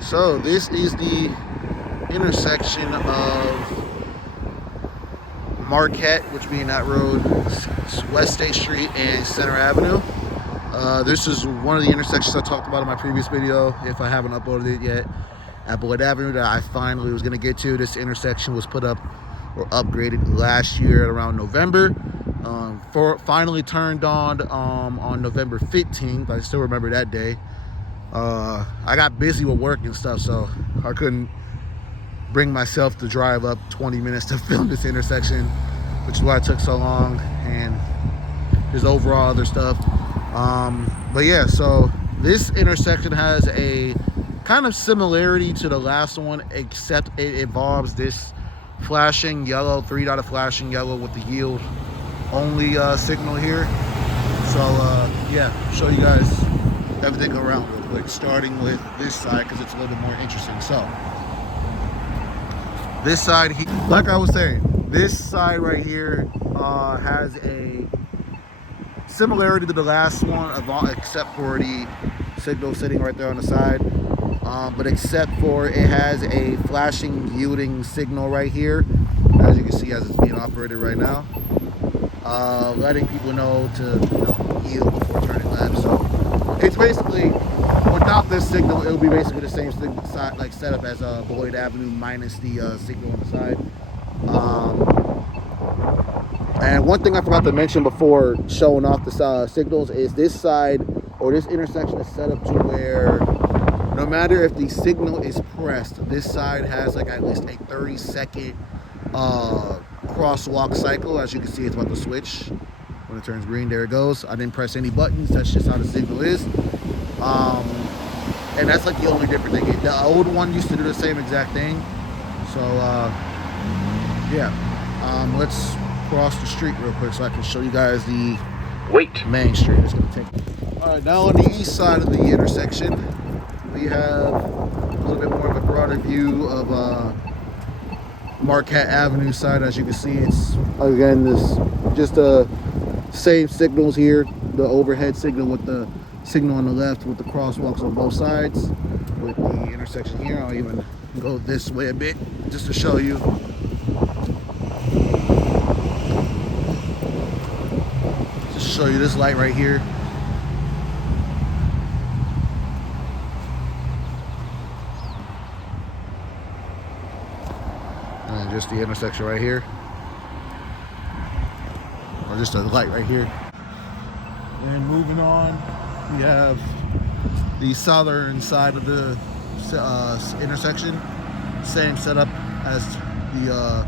So this is the intersection of Marquette, which being that road, West State Street, and Center Avenue. This is one of the intersections I talked about in my previous video, if I haven't uploaded it yet, at Boyd Avenue, that I finally was going to get to. This intersection was put up or upgraded last year around November. Finally turned on November 15th. I still remember that day. I got busy with work and stuff, so I couldn't bring myself to drive up 20 minutes to film this intersection, which is why it took so long, and just overall other stuff. But yeah, so this intersection has a kind of similarity to the last one, except it involves this flashing yellow, 3-dot flashing yellow with the yield only signal here. So yeah, show you guys everything around real quick, starting with this side because it's a little bit more interesting. So this side here, like I was saying, this side right here has a similarity to the last one, except for the signal sitting right there on the side. But except for it has a flashing yielding signal right here, as you can see, as it's being operated right now, letting people know to yield before turning left. So it's basically, without this signal, it'll be basically the same setup as Boyd Avenue minus the signal on the side. And one thing I forgot to mention before showing off the signals is this side, or this intersection, is set up to where no matter if the signal is pressed, this side has like at least a 30-second crosswalk cycle. As you can see, it's about to switch. When it turns green, there it goes. I didn't press any buttons. That's just how the signal is. And that's like the only different thing. The old one used to do the same exact thing. So yeah, let's cross the street real quick so I can show you guys the main street it's going to take. All right, now on the east side of the intersection, we have a little bit more of a broader view of Marquette Avenue side. As you can see, it's again this just the same signals here, the overhead signal with the signal on the left with the crosswalks on both sides. With the intersection here, I'll even go this way a bit just to show you. Just show you this light right here. And just the intersection right here. Or just a light right here. And moving on, we have the southern side of the intersection. Same setup as the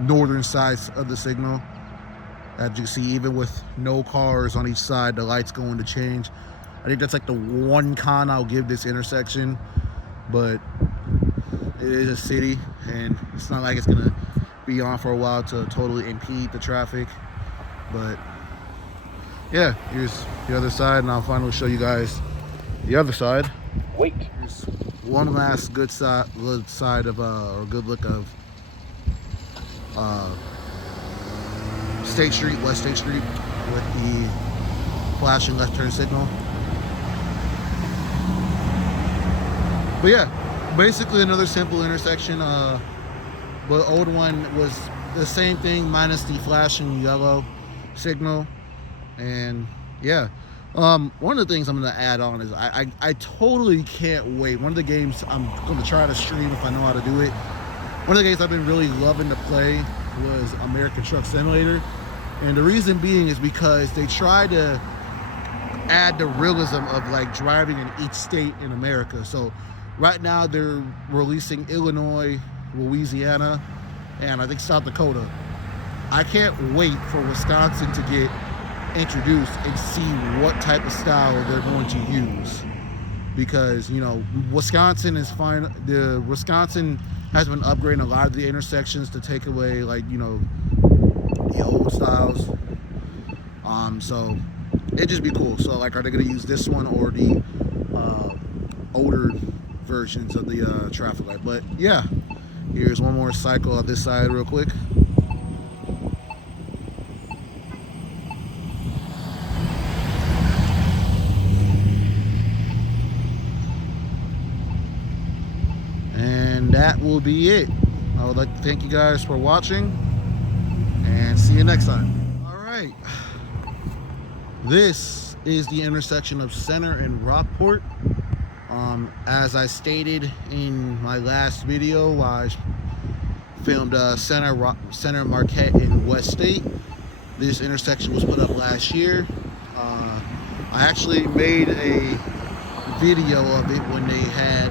northern sides of the signal. As you can see, even with no cars on each side, the light's going to change. I think that's like the one con I'll give this intersection, but it is a city and it's not like it's gonna be on for a while to totally impede the traffic. But yeah, here's the other side, and I'll finally show you guys the other side. Here's one last good side of or good look of State Street, West State Street, with the flashing left turn signal. But yeah, basically another simple intersection. But the old one was the same thing minus the flashing yellow signal. And yeah, one of the things I'm going to add on is I totally can't wait. One of the games I'm going to try to stream if I know how to do it. One of the games I've been really loving to play was American Truck Simulator. And the reason being is because they try to add the realism of like driving in each state in America. So right now they're releasing Illinois, Louisiana, and I think South Dakota. I can't wait for Wisconsin to get introduced and see what type of style they're going to use, because you know Wisconsin is fine. Wisconsin has been upgrading a lot of the intersections to take away like the old styles. So it'd just be cool. So like, are they going to use this one or the older versions of the traffic light? But yeah, here's one more cycle of this side real quick. that will be it. I would like to thank you guys for watching, and see you next time. All right, this is the intersection of Center and Rockport. As I stated in my last video, I filmed Center, Marquette, and West State. This intersection was put up last year. I actually made a video of it when they had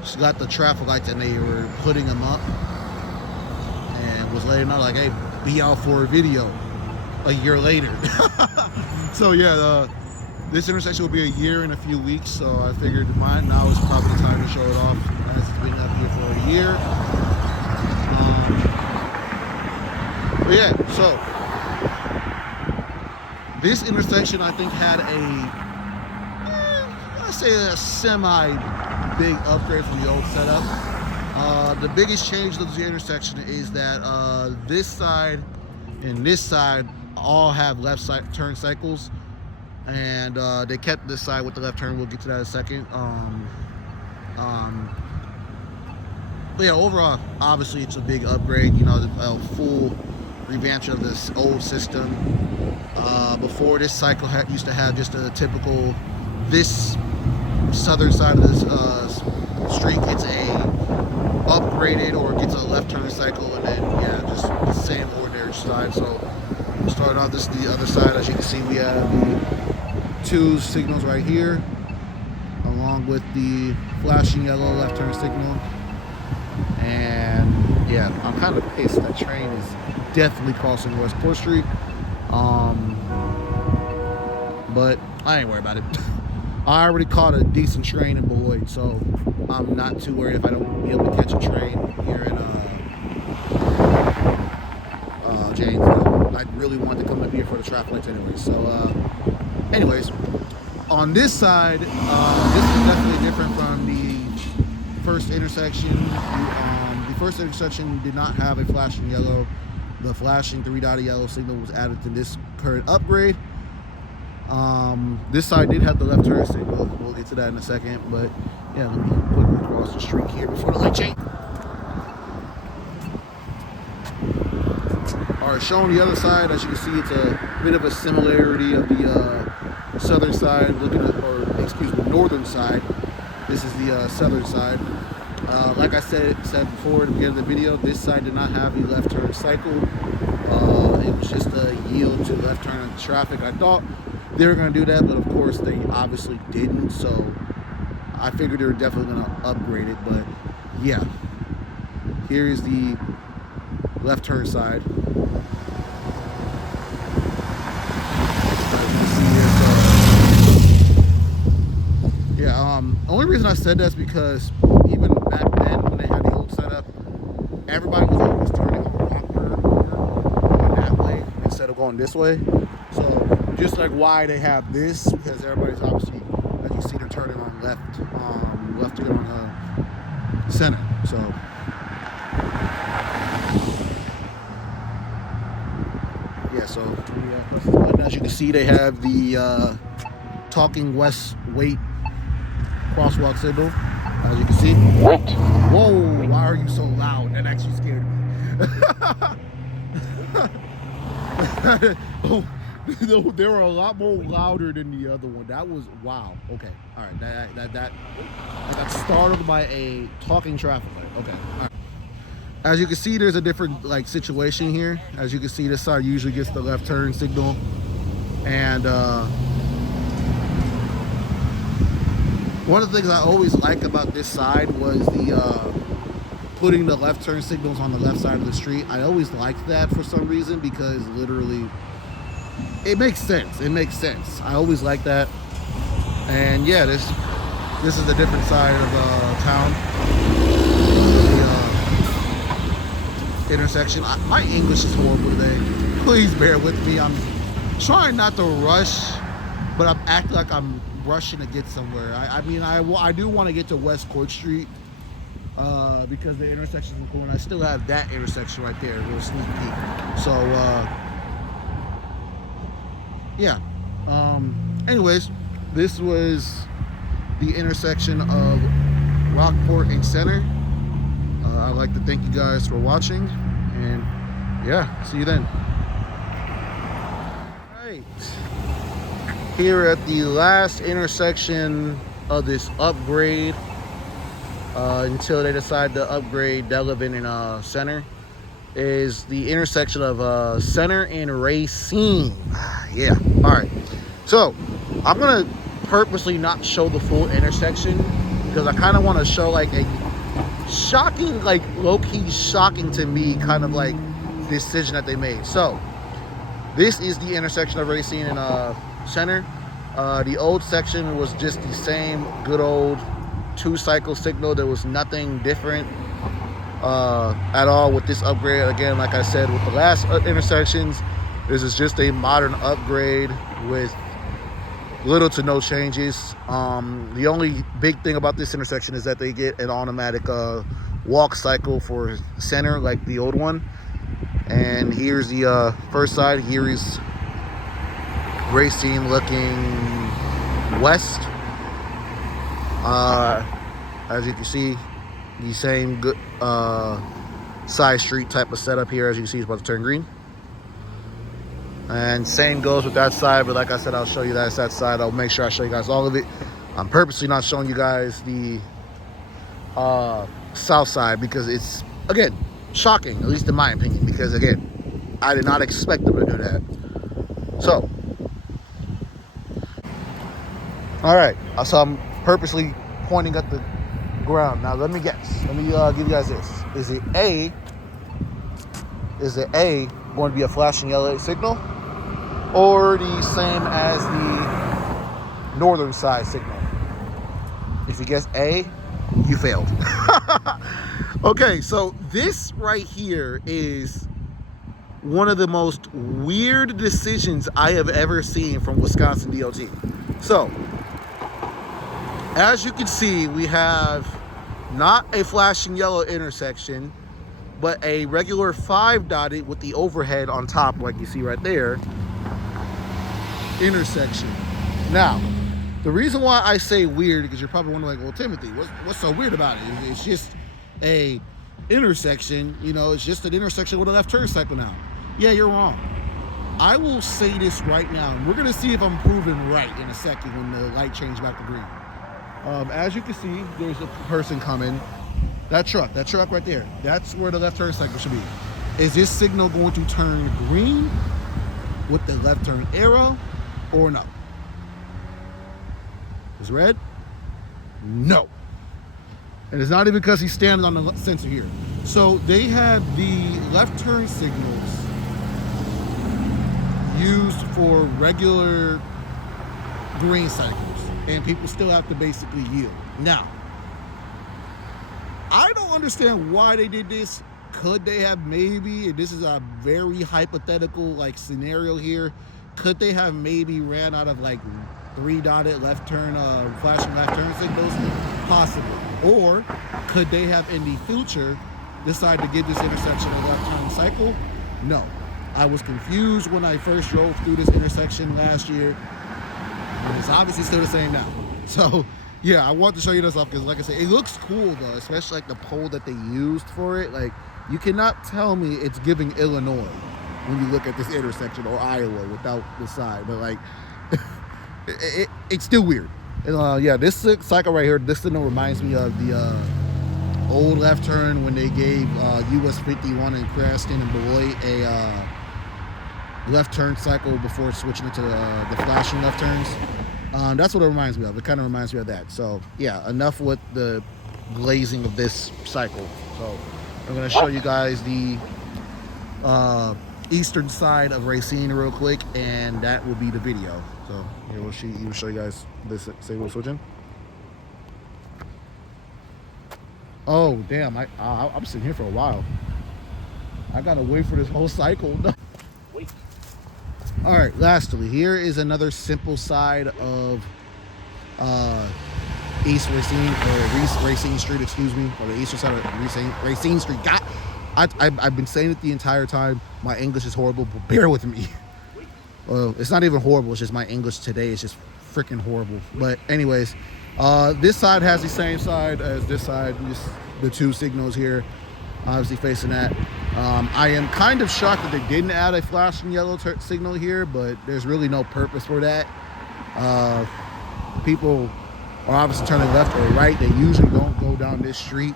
just got the traffic lights and they were putting them up, and was letting out like, hey, be out for a video a year later. So yeah, this intersection will be a year in a few weeks, so I figured now is probably the time to show it off, as it's been up here for a year. But yeah, so this intersection I think had I'd say a semi-big upgrade from the old setup. The biggest change to the intersection is that this side and this side all have left side turn cycles, and they kept this side with the left turn. We'll get to that in a second. But yeah, overall, obviously it's a big upgrade. You know, a full revamp of this old system. Before, this cycle used to have just a typical, this southern side of this street gets a upgraded or gets a left turn cycle, and then yeah, just the same ordinary side. So we'll start off, this is the other side. As you can see, we have the 2 signals right here, along with the flashing yellow left turn signal. And yeah, I'm kind of pissed. That train is definitely crossing West Court Street. But I ain't worried about it. I already caught a decent train in Beloit, so I'm not too worried if I don't be able to catch a train here in Janesville. I really wanted to come up here for the traffic lights anyway. So anyways, on this side, this is definitely different from the first intersection. The first intersection did not have a flashing yellow. The flashing 3-dotted yellow signal was added to this current upgrade. This side did have the left turn signal. We'll get to that in a second, but yeah, let me quickly cross the street here before the light change. All right, showing the other side, as you can see, it's a bit of a similarity of the southern side, northern side. This is the southern side. Like I said before at the beginning of the video, this side did not have a left turn cycle. It was just a yield to left turn on traffic. I thought they were going to do that, but of course they obviously didn't. So I figured they were definitely going to upgrade it. But yeah, here is the left turn side. The only reason I said that is because even back then when they had the old setup, everybody was always turning on Rockport going that way instead of going this way. So just like why they have this, because everybody's obviously, as you see, they're turning on left to go on the center. So yeah, so as you can see, they have the talking west wait crosswalk signal, as you can see. Whoa, why are you so loud? That actually scared me. Oh, they were a lot more louder than the other one. That was, wow. Okay, all right, that got startled by a talking traffic light. Okay, all right. As you can see, there's a different situation here. As you can see, this side usually gets the left turn signal, and one of the things I always like about this side was the putting the left turn signals on the left side of the street. I always liked that for some reason, because literally it makes sense. It makes sense. I always like that. And yeah, this is a different side of town. The intersection. My English is horrible today. Please bear with me. I'm trying not to rush, but I'm acting like I'm rushing to get somewhere. I mean, I do want to get to West Court Street because the intersection is cool, and I still have that intersection right there, a little sneak peek. So yeah. Anyways, this was the intersection of Rockport and Center. I'd like to thank you guys for watching, and yeah, see you then. Right, here at the last intersection of this upgrade, until they decide to upgrade Delavan and Center, is the intersection of Center and Racine. Yeah, all right. So I'm gonna purposely not show the full intersection because I kind of want to show like a shocking, like low-key shocking to me, kind of like decision that they made. So this is the intersection of Racine and Center. The old section was just the same good old 2-cycle signal. There was nothing different at all with this upgrade. Again, like I said, with the last intersections, this is just a modern upgrade with little to no changes. The only big thing about this intersection is that they get an automatic walk cycle for Center, like the old one. And here's the first side. Here is Racine looking west. As you can see, the same good side street type of setup here. As you can see, it's about to turn green. And same goes with that side, but like I said, I'll show you that side. I'll make sure I show you guys all of it. I'm purposely not showing you guys the south side because it's, again, shocking, at least in my opinion, because again, I did not expect them to do that. So, all right, so I'm purposely pointing at the ground. Now let me guess. Let me give you guys this. Is it A going to be a flashing yellow signal, or the same as the northern side signal? If you guess A, you failed. Okay, so this right here is one of the most weird decisions I have ever seen from Wisconsin DOT. So, as you can see, we have not a flashing yellow intersection, but a regular 5 dotted with the overhead on top, like you see right there, intersection. Now, the reason why I say weird, because you're probably wondering, like, well, Timothy, what's so weird about it? It's just a intersection, you know, it's just an intersection with a left turn cycle now. Yeah, you're wrong. I will say this right now, and we're gonna see if I'm proven right in a second when the light changes back to green. As you can see, there's a person coming. That truck right there, that's where the left turn cycle should be. Is this signal going to turn green with the left turn arrow or no? It's red? No. And it's not even because he's standing on the sensor here. So they have the left turn signals used for regular green cycles, and people still have to basically yield. Now, I don't understand why they did this. Could they have maybe, and this is a very hypothetical like scenario here, could they have maybe ran out of like 3 dotted left turn, flashing left turn signals? Possibly. Or could they have in the future decide to give this intersection a left turn cycle? No. I was confused when I first drove through this intersection last year, and it's obviously still the same now. So yeah, I want to show you this off because, like I said, it looks cool though, especially like the pole that they used for it. Like, you cannot tell me it's giving Illinois when you look at this intersection, or Iowa without the side, but like it's still weird. And yeah, this cycle right here, this signal reminds me of the old left turn when they gave US 51 in Cranston and Beloit a left turn cycle before switching it to the flashing left turns. That's what it reminds me of. It kind of reminds me of that. So yeah, enough with the glazing of this cycle. So I'm going to show you guys the eastern side of Racine real quick, and that will be the video. So here we'll show you guys this signal switching. Oh damn! I'm sitting here for a while. I gotta wait for this whole cycle. Wait. All right. Lastly, here is another simple side of East Racine, or Racine Street, excuse me, or the eastern side of Racine Street. God, I've been saying it the entire time. My English is horrible, but bear with me. It's not even horrible. It's just my English today is just freaking horrible. But anyways, this side has the same side as this side. Just the two signals here. obviously facing that. I am kind of shocked that they didn't add a flashing yellow signal here, but there's really no purpose for that. People are obviously turning left or right. They usually don't go down this street.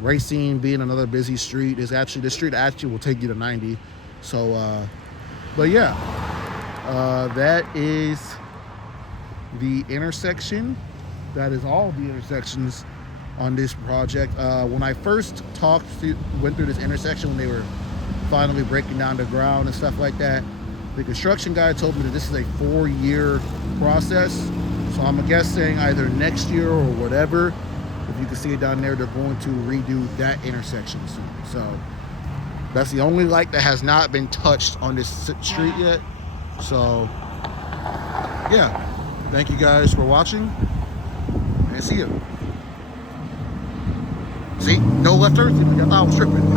Racine being another busy street, is actually, this street actually will take you to 90. So, but yeah, that is the intersection. That is all the intersections on this project. When I first went through this intersection, when they were finally breaking down the ground and stuff like that, the construction guy told me that this is a 4-year process. So I'm guessing either next year or whatever, if you can see it down there, they're going to redo that intersection soon. So that's the only light that has not been touched on this street yet. So yeah, thank you guys for watching, and see you. See, no left turn. I thought I was tripping.